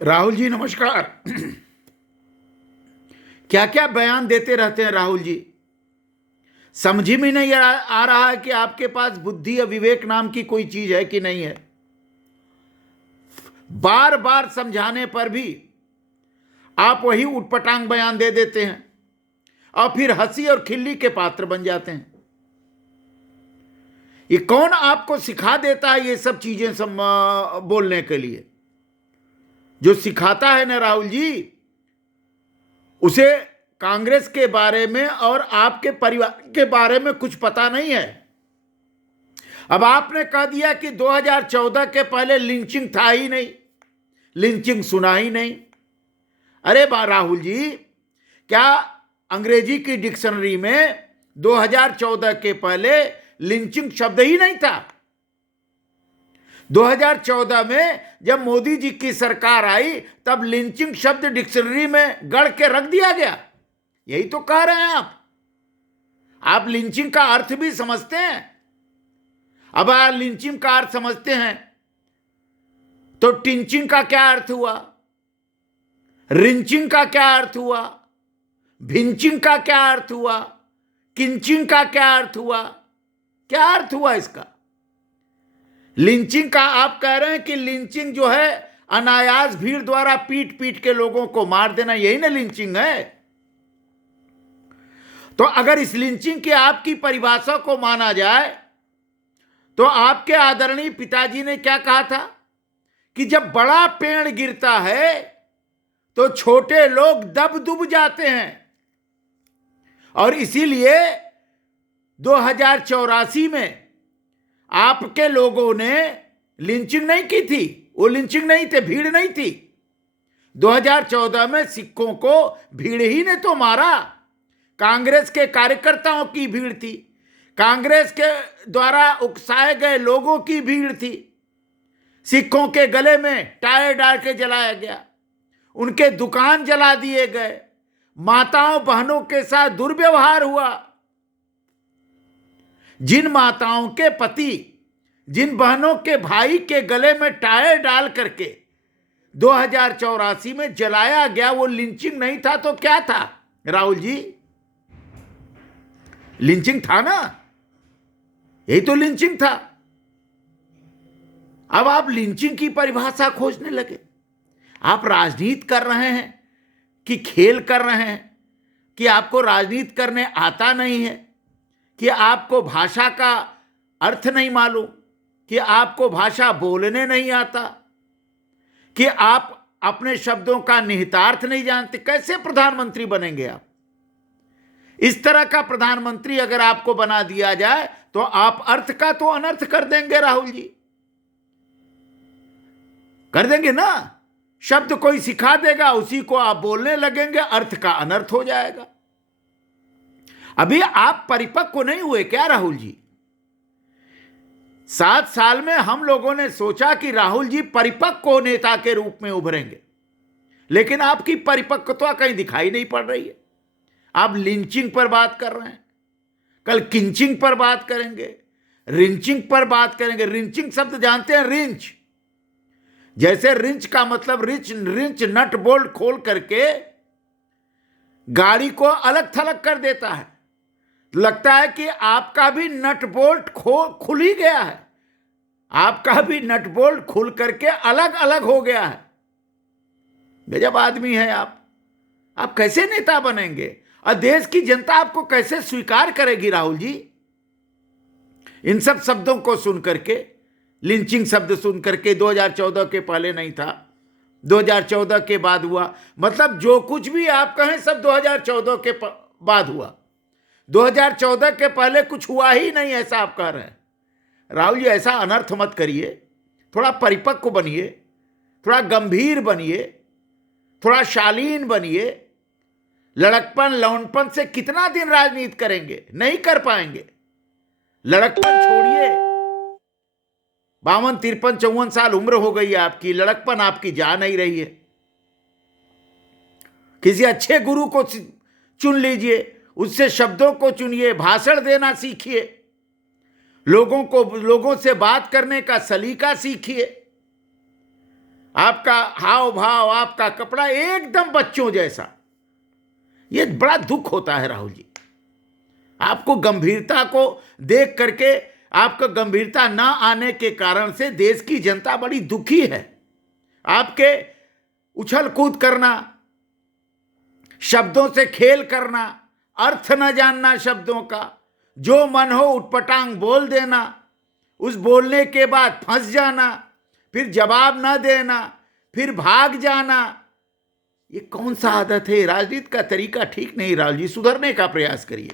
राहुल जी नमस्कार। क्या क्या बयान देते रहते हैं राहुल जी। समझ में नहीं आ रहा है कि आपके पास बुद्धि या विवेक नाम की कोई चीज है कि नहीं है। बार बार समझाने पर भी आप वही उटपटांग बयान दे देते हैं और फिर हंसी और खिल्ली के पात्र बन जाते हैं। ये कौन आपको सिखा देता है ये सब चीजें बोलने के लिए? जो सिखाता है ना राहुल जी, उसे कांग्रेस के बारे में और आपके परिवार के बारे में कुछ पता नहीं है। अब आपने कह दिया कि 2014 के पहले लिंचिंग था ही नहीं, लिंचिंग सुना ही नहीं। अरे राहुल जी, क्या अंग्रेजी की डिक्शनरी में 2014 के पहले लिंचिंग शब्द ही नहीं था? 2014 में जब मोदी जी की सरकार आई तब लिंचिंग शब्द डिक्शनरी में गढ़ के रख दिया गया। यही तो कह रहे हैं आप लिंचिंग का अर्थ भी समझते हैं? अब आप लिंचिंग का अर्थ समझते हैं तो टिंचिंग का क्या अर्थ हुआ, रिंचिंग का क्या अर्थ हुआ, भिंचिंग का क्या अर्थ हुआ, किंचिंग का क्या अर्थ हुआ? क्या अर्थ हुआ इसका? लिंचिंग का आप कह रहे हैं कि लिंचिंग जो है अनायास भीड़ द्वारा पीट पीट के लोगों को मार देना, यही ना लिंचिंग है। तो अगर इस लिंचिंग की आपकी परिभाषा को माना जाए तो आपके आदरणीय पिताजी ने क्या कहा था कि जब बड़ा पेड़ गिरता है तो छोटे लोग दब दुब जाते हैं। और इसीलिए 2084 में आपके लोगों ने लिंचिंग नहीं की थी। वो लिंचिंग नहीं थे, भीड़ नहीं थी। 2014 में सिखों को भीड़ ही ने तो मारा, कांग्रेस के कार्यकर्ताओं की भीड़ थी, कांग्रेस के द्वारा उकसाए गए लोगों की भीड़ थी। सिखों के गले में टायर डाल के जलाया गया, उनके दुकान जला दिए गए, माताओं बहनों के साथ दुर्व्यवहार हुआ। जिन माताओं के पति, जिन बहनों के भाई के गले में टायर डाल करके 2084 में जलाया गया, वो लिंचिंग नहीं था तो क्या था राहुल जी? लिंचिंग था ना, यही तो लिंचिंग था। अब आप लिंचिंग की परिभाषा खोजने लगे। आप राजनीति कर रहे हैं कि खेल कर रहे हैं, कि आपको राजनीति करने आता नहीं है, कि आपको भाषा का अर्थ नहीं मालूम, कि आपको भाषा बोलने नहीं आता, कि आप अपने शब्दों का निहितार्थ नहीं जानते? कैसे प्रधानमंत्री बनेंगे आप? इस तरह का प्रधानमंत्री अगर आपको बना दिया जाए तो आप अर्थ का तो अनर्थ कर देंगे राहुल जी, कर देंगे ना। शब्द कोई सिखा देगा, उसी को आप बोलने लगेंगे, अर्थ का अनर्थ हो जाएगा। अभी आप परिपक्व नहीं हुए क्या राहुल जी? 7 साल में हम लोगों ने सोचा कि राहुल जी परिपक्व नेता के रूप में उभरेंगे, लेकिन आपकी परिपक्वता कहीं दिखाई नहीं पड़ रही है। आप लिंचिंग पर बात कर रहे हैं, कल किंचिंग पर बात करेंगे, रिंचिंग पर बात करेंगे। रिंचिंग शब्द जानते हैं? रिंच, जैसे रिंच का मतलब रिंच नट बोल्ट खोल करके गाड़ी को अलग थलग कर देता है। लगता है कि आपका भी नट बोल्ट खुल ही गया है, आपका भी नट बोल्ट खुल करके अलग अलग हो गया है। गजब आदमी है आप कैसे नेता बनेंगे? और देश की जनता आपको कैसे स्वीकार करेगी राहुल जी? इन सब शब्दों को सुन करके, लिंचिंग शब्द सुन करके, 2014 के पहले नहीं था, 2014 के बाद हुआ, मतलब जो कुछ भी आप कहें सब 2014 के बाद हुआ। 2014 के पहले कुछ हुआ ही नहीं, ऐसा आप कह रहे हैं। राहुल जी ऐसा अनर्थ मत करिए, थोड़ा परिपक्व बनिए, थोड़ा गंभीर बनिए, थोड़ा शालीन बनिए। लड़कपन लौंडपन से कितना दिन राजनीति करेंगे? नहीं कर पाएंगे। लड़कपन छोड़िए, 52, 53, 54 साल उम्र हो गई है आपकी, लड़कपन आपकी जा नहीं रही है। किसी अच्छे गुरु को चुन लीजिए, उससे शब्दों को चुनिए, भाषण देना सीखिए, लोगों से बात करने का सलीका सीखिए। आपका हाव भाव, आपका कपड़ा एकदम बच्चों जैसा। ये बड़ा दुख होता है राहुल जी। आपको गंभीरता को देख करके, आपका गंभीरता ना आने के कारण से देश की जनता बड़ी दुखी है। आपके उछल कूद करना, शब्दों से खेल करना, अर्थ न जानना शब्दों का, जो मन हो उटपटांग बोल देना, उस बोलने के बाद फंस जाना, फिर जवाब न देना, फिर भाग जाना, ये कौन सा आदत है? राजनीति का तरीका ठीक नहीं। राहुल जी, सुधरने का प्रयास करिए।